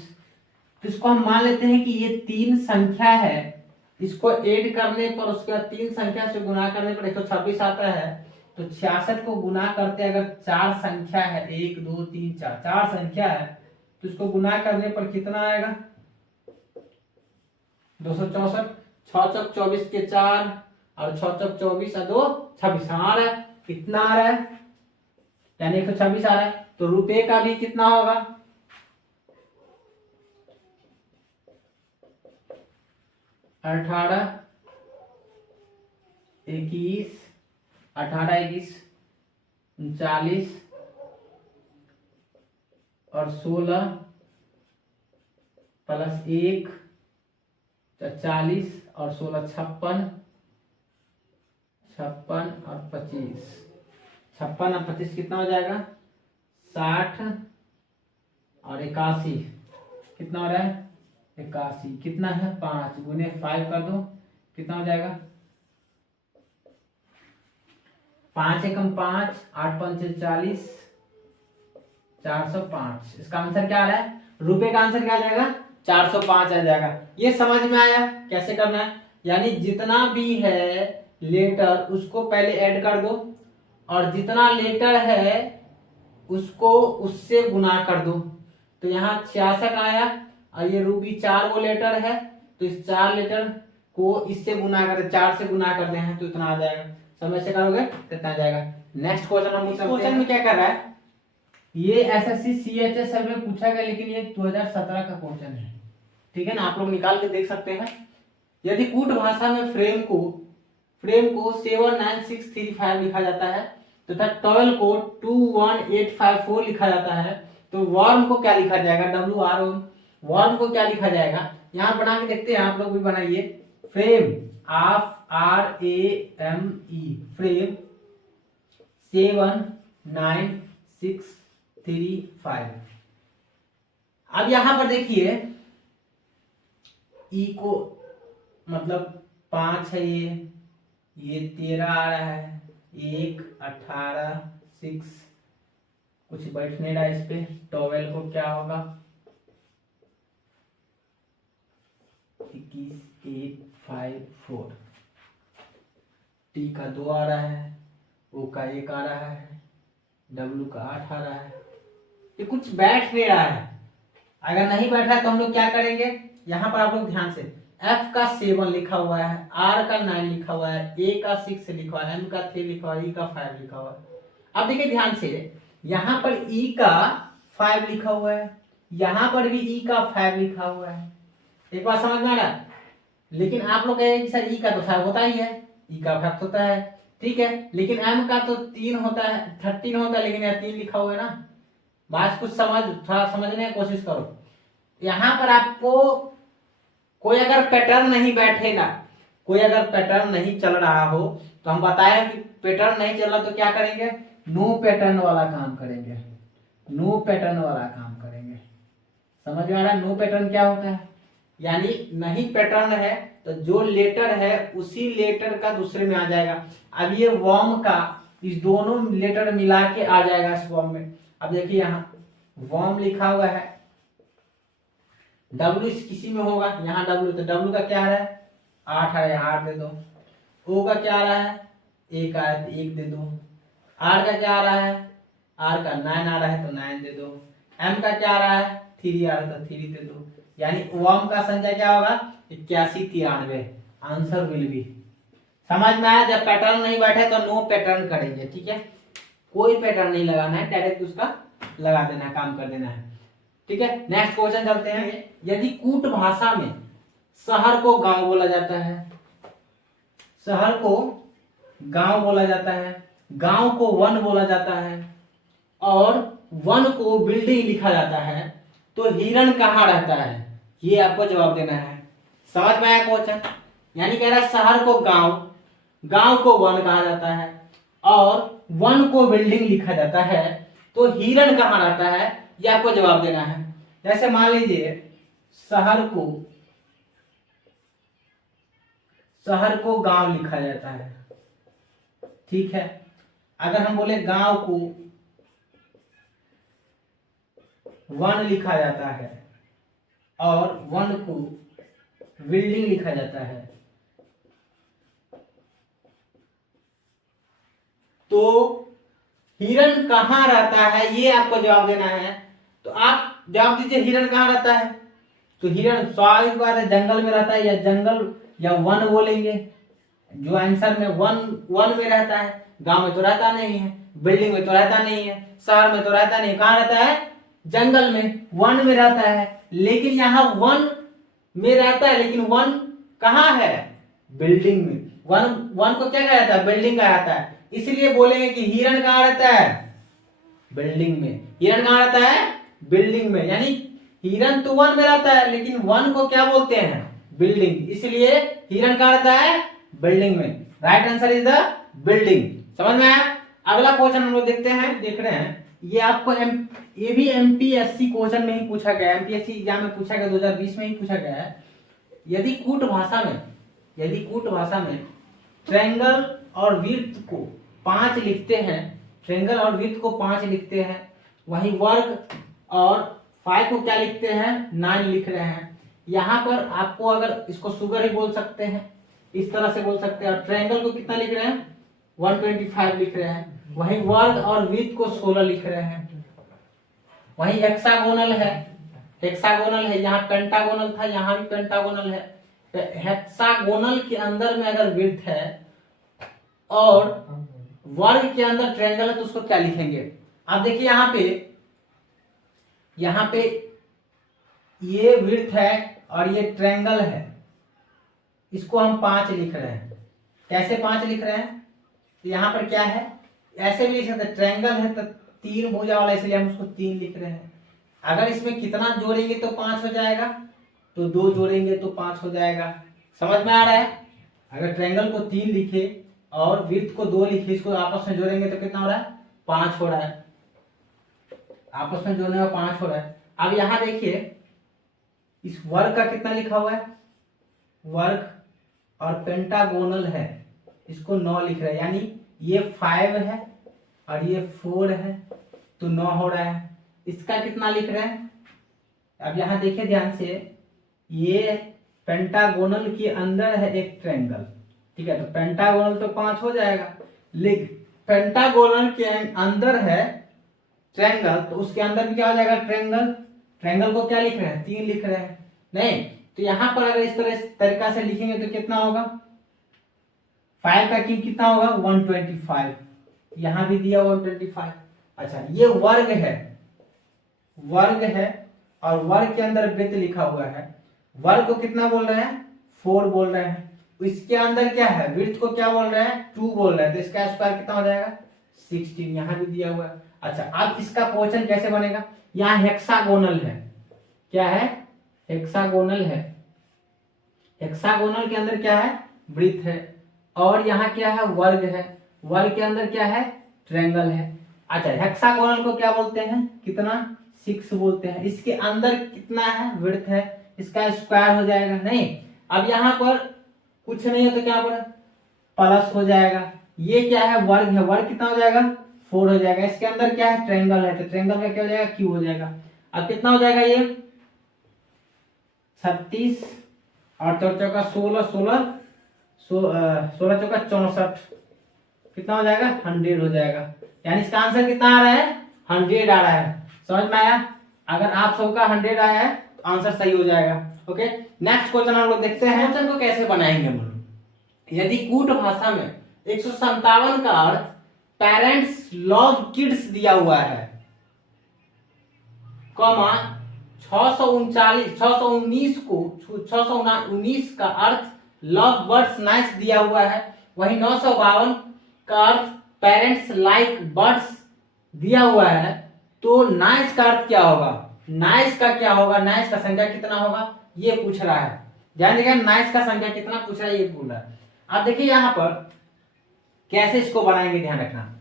तो इसको हम मान लेते हैं कि ये 3 संख्या है, इसको ऐड करने पर उसके बाद 3 संख्या से गुना करने पर 126 आता है। तो 66 को गुना करते अगर 4 संख्या है 1 2 3 4, 4 संख्या है तो इसको गुना करने पर कितना आएगा 264, 6 चौक 24 के 4 और 6 चौक 24 और 2 26 आ रहा है, कितना आ रहा है यानी 126 आ रहा है। तो रुपए का भी कितना होगा 18 21 18 21 39 और 16 प्लस 1 40 और 16 56 और 25, 56 और 25 कितना हो जाएगा 60 और 81, कितना हो रहा है 81, कितना है 5 गुने 5 कर दो कितना हो जाएगा 5 एकम 5, 8 पंचे 40, 405। इसका आंसर क्या आ रहा है रुपए का आंसर क्या आ जाएगा 405 आ जाएगा। ये समझ में आया कैसे करना है, यानी जितना भी है लेटर उसको पहले ऐड कर दो और जितना लेटर है उसको उससे गुना कर दो। तो यहाँ 66 आया और ये रूबी 4 वो लेटर है, तो इस 4 लेटर को इससे गुना कर 4 से गुना करते हैं तो इतना आ जाएगा। समझ से करोगे कितना आ जाएगा। नेक्स्ट क्वेश्चन हम इस क्वेश्चन में क्या कर रहा है, ये SSC CHSL में पूछा गया लेकिन ये 2017 का क्वेश्चन है। ठीक है ना, आप लोग निकाल के देख सकते हैं। यदि कूट भाषा में फ्रेम को 79635 लिखा जाता है तथा टॉयल को 21854 लिखा जाता है, तो वर्म को क्या लिखा जाएगा WRO, वर्म को क्या लिखा जाएगा यहां बना के देखते हैं, आप लोग भी बनाइए। Frame of RAME frame 79635। अब यहां पर देखिए ई को मतलब 5 है, ये 13 आ रहा है, 1 18 6 कुछ बैठने रहा इस पे, 12 को क्या होगा 21 8 5 4। टी का 2 आ रहा है, ओ का 1 आ रहा है, डब्ल्यू का 8 आ रहा है। ये कुछ बैठ नहीं रहा है। अगर नहीं बैठा तो हम लोग क्या करेंगे, यहाँ पर आप लोग ध्यान से, एफ का 7 लिखा हुआ है, आर का 9 लिखा हुआ है, ए का 6 लिखा हुआ है, एम का 3 लिखा हुआ है, ई का 5 लिखा हुआ है। अब देखिए ध्यान से, यहाँ पर ई का 5 लिखा हुआ है, यहाँ पर भी ई का 5 लिखा हुआ है। एक बात समझ में आ रहा है? लेकिन आप लोग कहेंगे सर ई का तो 5 होता ही है, ई का 5 होता है, ठीक है, लेकिन एम का तो 3 होता है, 13 होता है, लेकिन यहाँ 3 लिखा हुआ है ना। बात कुछ थोड़ा समझने की कोशिश करो। यहाँ पर आपको कोई अगर पैटर्न नहीं बैठेगा, कोई अगर पैटर्न नहीं चल रहा हो, तो हम बताए कि पैटर्न नहीं चल रहा तो क्या करेंगे, नो पैटर्न वाला काम करेंगे, नो पैटर्न वाला काम करेंगे। समझ में आ रहा है नो पैटर्न क्या होता है? यानी नहीं पैटर्न है तो जो लेटर है उसी लेटर का दूसरे में आ जाएगा। अब ये वॉर्म का इस दोनों लेटर मिला के आ जाएगा इस वॉर्म में। अब देखिए यहाँ वॉर्म लिखा हुआ है, डब्ल्यू किसी में होगा, यहाँ डब्ल्यू, तो डब्ल्यू का क्या आ रहा है 8 आ रहा है, 8 दे दो। ओ का क्या आ रहा है 1 आ रहा है, 1 दे दो। आर का क्या आ रहा है, आर का 9 आ रहा है तो 9 दे दो। एम का क्या आ रहा है 3 आ रहा है तो 3 दे दो। यानी वॉर्म का संख्या क्या होगा 81 93। Answer will be. समझ में आया? जब पैटर्न नहीं बैठे तो नो पैटर्न करेंगे, ठीक है, कोई पैटर्न नहीं लगाना है, डायरेक्ट उसका लगा देना है, काम कर देना है, ठीक है। नेक्स्ट क्वेश्चन चलते हैं। यदि कूट भाषा में शहर को गांव बोला जाता है, शहर को गांव बोला जाता है, गांव को वन बोला जाता है और वन को बिल्डिंग लिखा जाता है, तो हिरण कहाँ रहता है? ये आपको जवाब देना है। समझ में आया क्वेश्चन? यानी कह रहा है शहर को गांव, गांव को वन कहा जाता है और वन को बिल्डिंग लिखा जाता है, तो हिरण कहाँ रहता है? ये आपको जवाब देना है। जैसे मान लीजिए शहर को गांव लिखा जाता है, ठीक है। अगर हम बोले गांव को वन लिखा जाता है और वन को बिल्डिंग लिखा जाता है, तो हिरण कहाँ रहता है? ये आपको जवाब देना है। तो आप जवाब दीजिए हिरण कहाँ रहता है। तो हिरण स्वाभाविक बात है जंगल में रहता है, या जंगल या वन बोलेंगे, जो आंसर में वन में रहता है। गांव में तो रहता नहीं है, बिल्डिंग में तो रहता नहीं है, शहर में तो रहता नहीं, कहाँ रहता है? जंगल में, वन में रहता है। लेकिन यहाँ वन में रहता है, लेकिन वन कहाँ है? बिल्डिंग में। वन को क्या कहा जाता है? बिल्डिंग कहा जाता है। इसलिए बोलेंगे कि हिरण कहाँ रहता है? बिल्डिंग में। हिरण कहाँ रहता है? बिल्डिंग में। यानी हिरण तो वन में रहता है, लेकिन वन को क्या बोलते हैं? बिल्डिंग। इसलिए हिरण कहाँ रहता है? बिल्डिंग में। Right answer is the building. समझ में आया? अगला क्वेश्चन हम लोग देखते हैं, देख रहे हैं। ये आपको ये भी एमपीएससी क्वेश्चन में ही पूछा गया है, एमपीएससी एग्जाम में पूछा गया, 2020 में ही पूछा गया है। यदि कूट भाषा में ट्रायंगल और वृत्त को 5 लिखते हैं, ट्रायंगल और वृत्त को 5 लिखते हैं, वही वर्ग और 5 को क्या लिखते हैं? 9 लिख रहे हैं। यहाँ पर आपको अगर इसको शुगर ही बोल सकते हैं, इस तरह से बोल सकते हैं। और ट्रायंगल को कितना लिख रहे हैं? 125 लिख रहे हैं। वही वर्ग और वृत्त को 16 लिख रहे हैं। वही हेक्सागोनल है, यहाँ पेंटागोनल था, यहाँ भी पेंटागोनल है। तो हेक्सागोनल के अंदर में अगर वृत्त है और वर्ग के अंदर ट्रायंगल है, तो उसको क्या लिखेंगे? आप देखिए यहाँ पे ये वृत्त है और ये ट्रायंगल है, इसको हम 5 लिख रहे हैं। कैसे 5 लिख रहे हैं? तो यहाँ पर क्या है, ऐसे भी लिख सकते हैं, ट्रायंगल है तो 3 भुजा वाला, इसलिए हम उसको 3 लिख रहे हैं। अगर इसमें कितना जोड़ेंगे तो 5 हो जाएगा, तो 2 जोड़ेंगे तो 5 हो जाएगा। समझ में आ रहा है? अगर ट्रायंगल को 3 लिखे और वृत्त को 2 लिखे, इसको आपस में जोड़ेंगे तो कितना हो रहा है? 5 हो रहा है। आपस में जोड़ने में 5 हो रहा है। अब यहाँ देखिए इस वर्ग का कितना लिखा हुआ है? वर्ग और पेंटागोनल है, इसको 9 लिख रहे हैं। यानी ये 5 है और ये 4 है, तो 9 हो रहा है। इसका कितना लिख रहे हैं? अब यहाँ देखिए ध्यान से, ये पेंटागोनल के अंदर है एक ट्रायंगल, ठीक है, तो पेंटागोनल तो 5 हो जाएगा, लेकिन पेंटागोनल के अंदर है ट्रायंगल, तो उसके अंदर भी क्या हो जाएगा ट्रायंगल। ट्रायंगल को क्या लिख रहे हैं 3 लिख रहे हैं, नहीं तो यहां पर अगर इस तरीका से लिखेंगे तो कितना होगा 5 का क्यूब कितना होगा 125, यहां भी दिया 125। अच्छा ये वर्ग है, वर्ग है और वर्ग के अंदर वृत्त लिखा हुआ है, वर्ग को कितना बोल रहे हैं 4 बोल रहे हैं, इसके अंदर क्या है वृत्त को क्या बोल रहे हैं 2 बोल रहे हैं, तो इसका स्क्वायर कितना हो जाएगा 16, यहां भी दिया हुआ है। अच्छा अब इसका क्वेश्चन कैसे बनेगा, यहाँ हेक्सागोनल है, क्या है हेक्सागोनल है, हेक्सागोनल के अंदर क्या है वृत्त है, और यहाँ क्या है वर्ग है, वर्ग के अंदर क्या है ट्रायंगल है। अच्छा हेक्सागोनल को क्या बोलते हैं कितना 6 बोलते हैं, इसके अंदर कितना है वृत्त है, इसका स्क्वायर हो जाएगा, नहीं अब यहाँ पर कुछ नहीं है तो क्या पर प्लस हो जाएगा, ये क्या है वर्ग है, वर्ग कितना हो जाएगा 4 हो जाएगा, इसके अंदर क्या है ट्रायंगल है, तो ट्रायंगल का क्या हो जाएगा क्यूब हो जाएगा। अब कितना हो जाएगा ये 36 और 4 चौका 16, 16 चौका 64, कितना हो जाएगा 100 हो जाएगा, यानी इसका आंसर कितना आ रहा है 100 आ रहा है। समझ में आया, अगर आप सबका 100 आया है तो आंसर सही हो जाएगा। ओके नेक्स्ट क्वेश्चन हम लोग देखते हैं, क्वेश्चन को कैसे बनाएंगे हम लोग। यदि कूट भाषा में 157 का अर्थ पेरेंट्स लव किड्स दिया हुआ है, कॉमा 619 को 619 का अर्थ लव बर्ड्स नाइस दिया हुआ है, वही 952 का अर्थ पेरेंट्स लाइक बर्ड्स दिया हुआ है, तो नाइस का अर्थ क्या होगा, नाइस का क्या होगा, नाइस का संख्या कितना होगा ये पूछ रहा है, ध्यान देखिए नाइस का संख्या कितना पूछ रहा है ये पूछ रहा है। आप देखिए यहां पर कैसे इसको बनाएंगे, ध्यान रखना,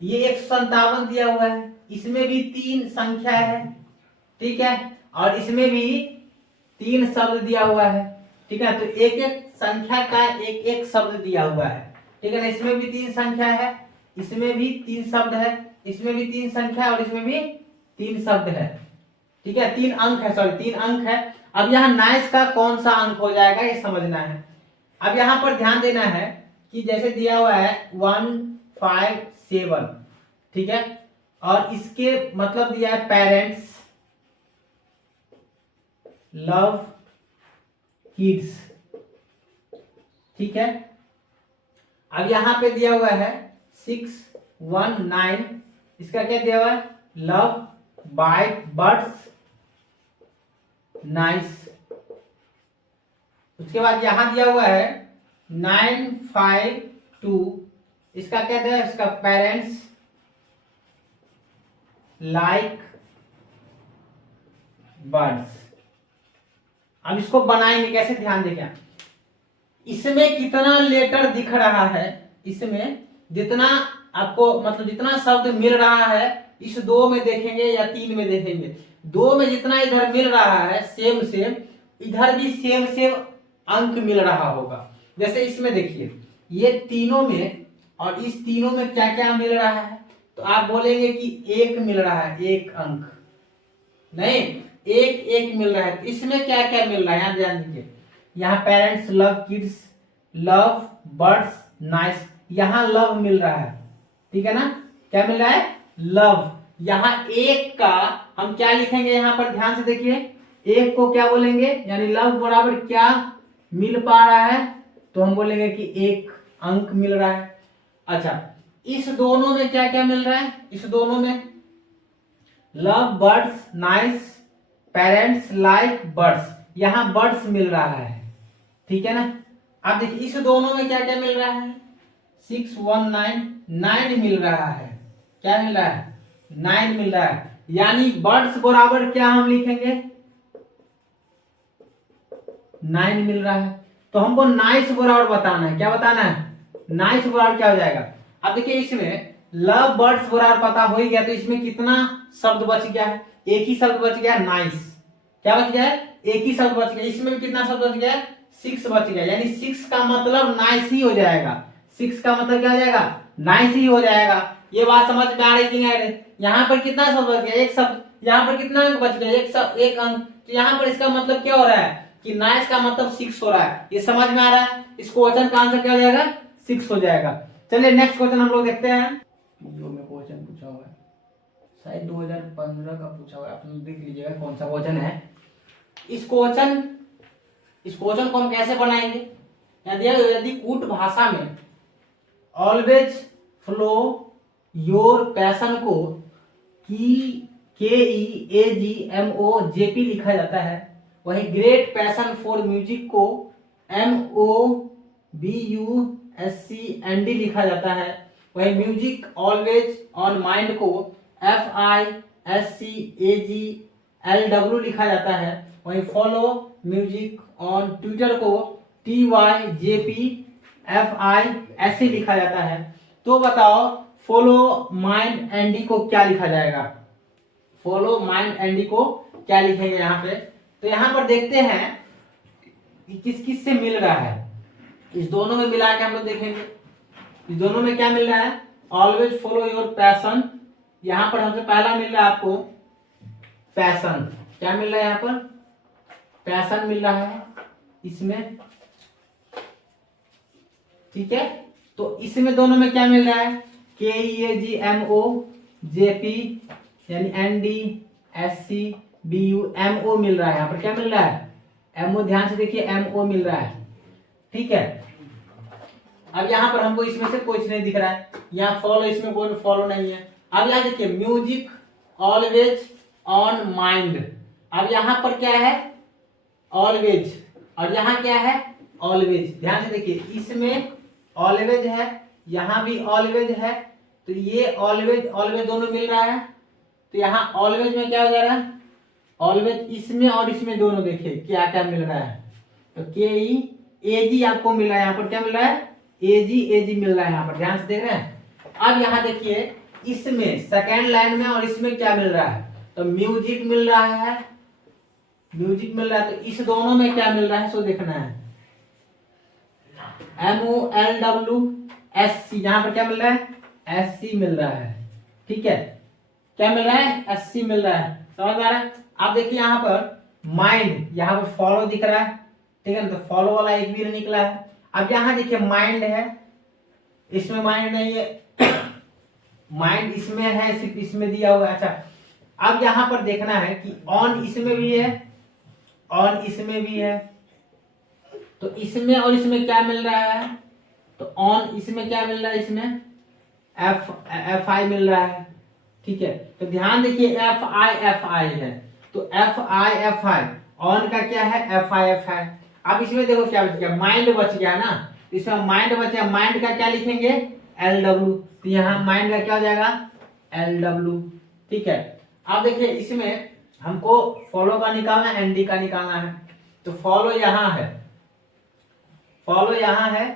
ये 157 दिया हुआ है, इसमें भी 3 संख्या है, ठीक है, और इसमें भी 3 शब्द दिया हुआ है, ठीक है, तो एक एक संख्या का एक एक शब्द दिया हुआ है, ठीक है ना, इसमें भी 3 संख्या है, इसमें भी 3 शब्द है, इसमें भी 3 संख्या और इसमें भी 3 शब्द है, ठीक है 3 अंक है, सॉरी 3 अंक है। अब यहाँ नाइस का कौन सा अंक हो जाएगा ये समझना है। अब यहाँ पर ध्यान देना है कि जैसे दिया हुआ है 157, ठीक है, और इसके मतलब दिया है पेरेंट्स लव किड्स, ठीक है, अब यहां पे दिया हुआ है 619, इसका क्या दिया हुआ है लव बाइट बर्ड्स नाइस, उसके बाद यहां दिया हुआ है 952, इसका क्या दिया है इसका पेरेंट्स लाइक बर्ड्स। अब इसको बनाएंगे कैसे, ध्यान देखिए, इसमें कितना लेटर दिख रहा है, इसमें जितना आपको मतलब जितना शब्द मिल रहा है इस 2 में देखेंगे या 3 में देखेंगे, 2 में जितना इधर मिल रहा है सेम सेम, इधर भी सेम सेम अंक मिल रहा होगा। जैसे इसमें देखिए ये तीनों में और इस तीनों में क्या क्या मिल रहा है, तो आप बोलेंगे कि 1 मिल रहा है, 1 अंक नहीं, 1 मिल रहा है, इसमें क्या क्या मिल रहा है यहाँ ध्यान दीजिए, यहाँ parents love kids love birds nice, यहाँ लव मिल रहा है, ठीक है ना, क्या मिल रहा है लव, यहाँ 1 का हम क्या लिखेंगे, यहाँ पर ध्यान से देखिए 1 को क्या बोलेंगे, यानी लव बराबर क्या मिल पा रहा है, तो हम बोलेंगे कि 1 अंक मिल रहा है। अच्छा इस दोनों में क्या क्या मिल रहा है, इस दोनों में love birds nice parents like birds, यहां बर्ड्स मिल रहा है, ठीक है ना। अब देखिए इस दोनों में क्या क्या मिल रहा है 619 9 मिल रहा है, क्या मिल रहा है 9 मिल रहा है, यानी बर्ड्स बराबर क्या हम लिखेंगे 9 मिल रहा है, तो हमको नाइस बराबर बताना है, क्या बताना है नाइस बराबर क्या हो जाएगा। अब देखिए इसमें लव बर्ड्स बराबर पता हो ही गया, तो इसमें कितना शब्द बच गया है, एक ही शब्द बच गया नाइस, क्या बच गया है एक ही शब्द बच गया, इसमें भी कितना शब्द बच गया 6 बच गया, यानी 6 का मतलब नाइस ही हो जाएगा, 6 का मतलब क्या हो जाएगा नाइस ही हो जाएगा। ये बात समझ में आ रही कि नहीं, यहाँ पर कितना शब्द बच गया एक शब्द, यहाँ पर कितना अंक बच गया एक अंक, तो यहाँ पर इसका मतलब क्या हो रहा है कि नाइस का मतलब 6 हो रहा है। ये समझ में आ रहा है? इस क्वेश्चन का आंसर क्या हो जाएगा? 6 हो जाएगा। चलिए नेक्स्ट क्वेश्चन हम लोग देखते हैं। पीओ में क्वेश्चन पूछा हुआ है, शायद 2015 का पूछा हुआ है, आप लोग देख लीजिएगा कौन सा क्वेश्चन है। इस क्वेश्चन को हम कैसे बनाएंगे? यदि कूट भाषा में ऑलवेज फ्लो योर पैशन को KEAGMOJP लिखा जाता है, वही ग्रेट पैशन फॉर म्यूजिक को MOBUSCND लिखा जाता है, वही म्यूजिक ऑलवेज ऑन माइंड को FISCAGLW लिखा जाता है, वही फॉलो म्यूजिक ऑन ट्विटर को TYJPFISC लिखा जाता है। तो बताओ फॉलो माइंड एंडी को क्या लिखा जाएगा? फॉलो माइंड एंडी को क्या लिखेंगे यहाँ पे? तो यहाँ पर देखते हैं कि किस किस से मिल रहा है। इस दोनों में मिला के हम लोग देखेंगे इस दोनों में क्या मिल रहा है। ऑलवेज फॉलो योर पैशन, यहाँ पर हमसे पहला मिल रहा है आपको पैशन। क्या मिल रहा है यहाँ पर? पैशन मिल रहा है इसमें, ठीक है। तो इसमें दोनों में क्या मिल रहा है? KEAGMOJP यानी NDSCBUMO मिल रहा है। यहाँ पर क्या मिल रहा है? MO, ध्यान से देखिए MO मिल रहा है, ठीक है। अब यहाँ पर हमको इसमें से कुछ नहीं दिख रहा है, यहाँ फॉलो, इसमें कोई फॉलो नहीं है। अब यहाँ देखिए म्यूजिक ऑलवेज ऑन माइंड, अब यहाँ पर क्या है? ऑलवेज, और यहाँ क्या है? ऑलवेज। ध्यान से देखिए इसमें ऑलवेज है, यहाँ भी ऑलवेज है, तो ये ऑलवेज ऑलवेज दोनों मिल रहा है। तो यहाँ ऑलवेज में क्या हो जा रहा है? ऑलवेज इसमें और इसमें दोनों देखिए क्या क्या मिल रहा है। तो KEAG आपको मिल रहा है, यहाँ पर क्या मिल रहा है? AG मिल रहा है यहाँ पर, ध्यान से देख रहे हैं। अब यहाँ देखिए इसमें सेकेंड लाइन में और इसमें क्या मिल रहा है? तो म्यूजिक मिल रहा है, म्यूजिक मिल रहा है। तो इस दोनों में क्या मिल रहा है सो देखना है। MOLWSC, यहाँ पर क्या मिल रहा है? SC मिल रहा है, ठीक है। क्या मिल रहा है? SC मिल रहा है, समझ में आ रहा है? आप देखिए यहाँ पर माइंड, यहाँ पर फॉलो दिख रहा है, ठीक है ना, तो फॉलो वाला एक भी निकला है। अब यहाँ देखिए माइंड है, इसमें माइंड नहीं है, माइंड इसमें है, सिर्फ इसमें दिया हुआ है। अच्छा, अब यहाँ पर देखना है कि ऑन इसमें भी है, ऑन इसमें भी है, तो इसमें और इसमें क्या मिल रहा है? तो ऑन इसमें क्या मिल रहा है? इसमें FI मिल रहा है, ठीक है। तो ध्यान देखिए FI है, तो FI ऑन का क्या है? FI। अब इसमें देखो क्या बच गया? माइंड बच गया ना, इसमें माइंड बच गया, माइंड का क्या लिखेंगे? LW, तो यहाँ माइंड का क्या हो जाएगा? LW, ठीक है। अब देखिए इसमें हमको फॉलो का निकालना है, ND का निकालना है। तो फॉलो यहाँ है, फॉलो यहाँ है,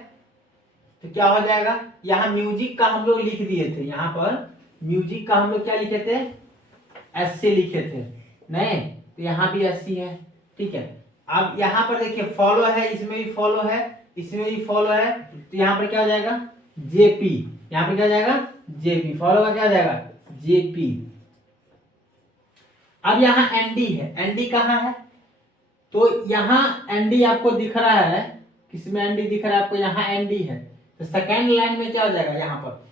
तो क्या हो जाएगा? यहाँ म्यूजिक का हम लोग लिख दिए थे, यहाँ पर म्यूजिक का हम लोग क्या लिखे थे? SC लिखे थे, नहीं, तो यहाँ भी SC है, ठीक है। अब यहाँ पर देखिए फॉलो है, इसमें भी फॉलो है, इसमें भी फॉलो है, तो यहाँ पर क्या हो जाएगा? JP, यहाँ पर क्या हो जाएगा? JP, फॉलो का क्या हो जाएगा? JP। अब यहाँ ND है, ND कहाँ है? तो यहाँ ND आपको दिख रहा है, किसमें ND दिख रहा है आपको? यहाँ ND है, तो सेकेंड लाइन में क्या हो जाएगा? यहाँ पर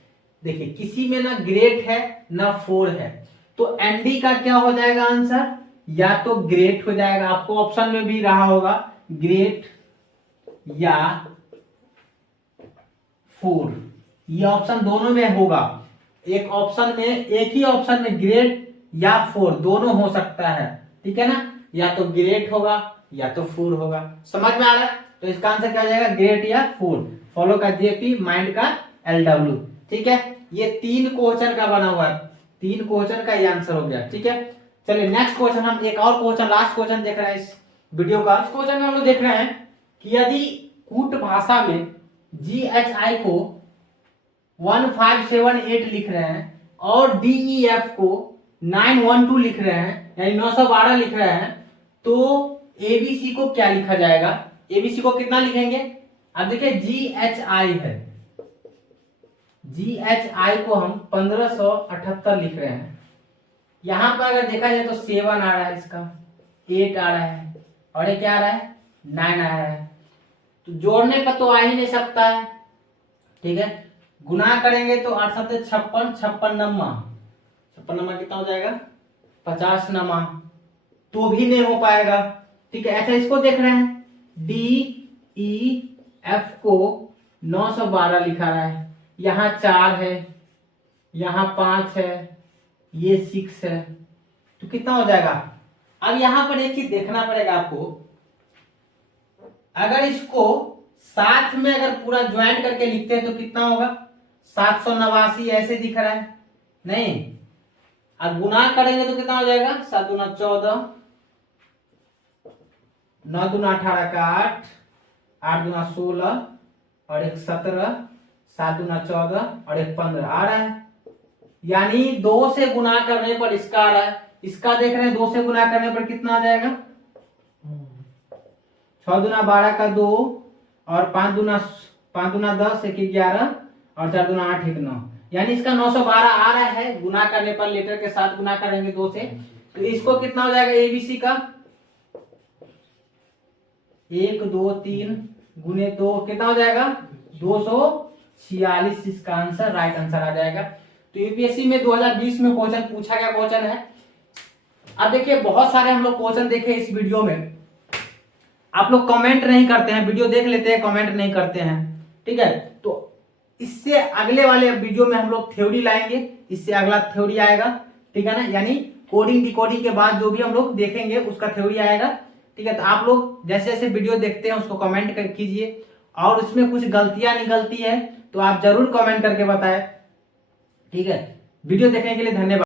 देखिए किसी में ना ग्रेट है ना 4 है, तो ND का क्या हो जाएगा आंसर? या तो ग्रेट हो जाएगा, आपको ऑप्शन में भी रहा होगा ग्रेट या 4, ये ऑप्शन दोनों में होगा। एक ऑप्शन में, एक ही ऑप्शन में ग्रेट या 4 दोनों हो सकता है, ठीक है ना, या तो ग्रेट होगा या तो 4 होगा। समझ में आ रहा है? तो इसका आंसर क्या हो जाएगा? ग्रेट या 4, फॉलो का JP, माइंड का LW, ठीक है। ये 3 क्वेश्चन का बना हुआ है, 3 क्वेश्चन का ये आंसर हो गया, ठीक है। चलिए नेक्स्ट क्वेश्चन, हम एक और क्वेश्चन, लास्ट क्वेश्चन देख रहे हैं इस वीडियो का। इस क्वेश्चन में हम लोग देख रहे हैं कि यदि कूट भाषा में GHI को 1578 लिख रहे हैं और DEF को 912 लिख रहे हैं, यानी 912 लिख रहे हैं, तो ABC को क्या लिखा जाएगा? ABC को कितना लिखेंगे? अब देखिए GHI है, GHI को हम 1578 लिख रहे हैं। यहां पर अगर देखा जाए तो 7 आ रहा है, इसका 8 आ रहा है, और ये क्या आ रहा है? 9 आया है, तो जोड़ने पर तो आ ही नहीं सकता है, ठीक है। गुना करेंगे तो 8 7 56, 56 नमा, 56 नमा कितना हो जाएगा 50 नमा, तो भी नहीं हो पाएगा, ठीक है। अच्छा इसको देख रहे हैं, डी ई एफ को 912 लिखा रहा है, यहाँ 4 है, यहाँ 5 है, ये 6 है, तो कितना हो जाएगा। अब यहां पर एक चीज देखना पड़ेगा आपको, अगर इसको साथ में अगर पूरा ज्वाइंट करके लिखते हैं तो कितना होगा 789 ऐसे दिख रहा है, नहीं। अब गुना करेंगे तो कितना हो जाएगा 7 दूना 14, 9 दूना 18 का 8, 8 दूना 16 और 1 17, 7 दूना 14 और 1 15 आ रहा है, यानी 2 से गुना करने पर इसका आ रहा है। इसका देख रहे हैं 2 से गुना करने पर कितना आ जाएगा 6 दूना 12 का 2 और 5 दूना 10, 1 11 और 4 दूना 8, 1 9, यानी इसका 912 आ रहा है। गुना करने पर लेटर के साथ गुना करेंगे 2 से, तो इसको कितना हो जाएगा एबीसी का 1 2 3 गुने 2 कितना हो जाएगा 246, इसका आंसर राइट आंसर आ जाएगा। तो यूपीएससी में 2020 में क्वेश्चन पूछा गया क्वेश्चन है। अब देखिए बहुत सारे हम लोग क्वेश्चन देखे इस वीडियो में, आप लोग कमेंट नहीं करते हैं, वीडियो देख लेते हैं कमेंट नहीं करते हैं, ठीक है। तो इससे अगले वाले वीडियो में हम लोग थ्योरी लाएंगे, इससे अगला थ्योरी आएगा, ठीक है ना, यानी कोडिंग डिकोडिंग के बाद जो भी हम लोग देखेंगे उसका थ्योरी आएगा, ठीक है। तो आप लोग जैसे जैसे वीडियो देखते हैं उसको कमेंट कीजिए, और उसमें कुछ गलतियां निकलती है तो आप जरूर कमेंट करके बताएं, ठीक है। वीडियो देखने के लिए धन्यवाद।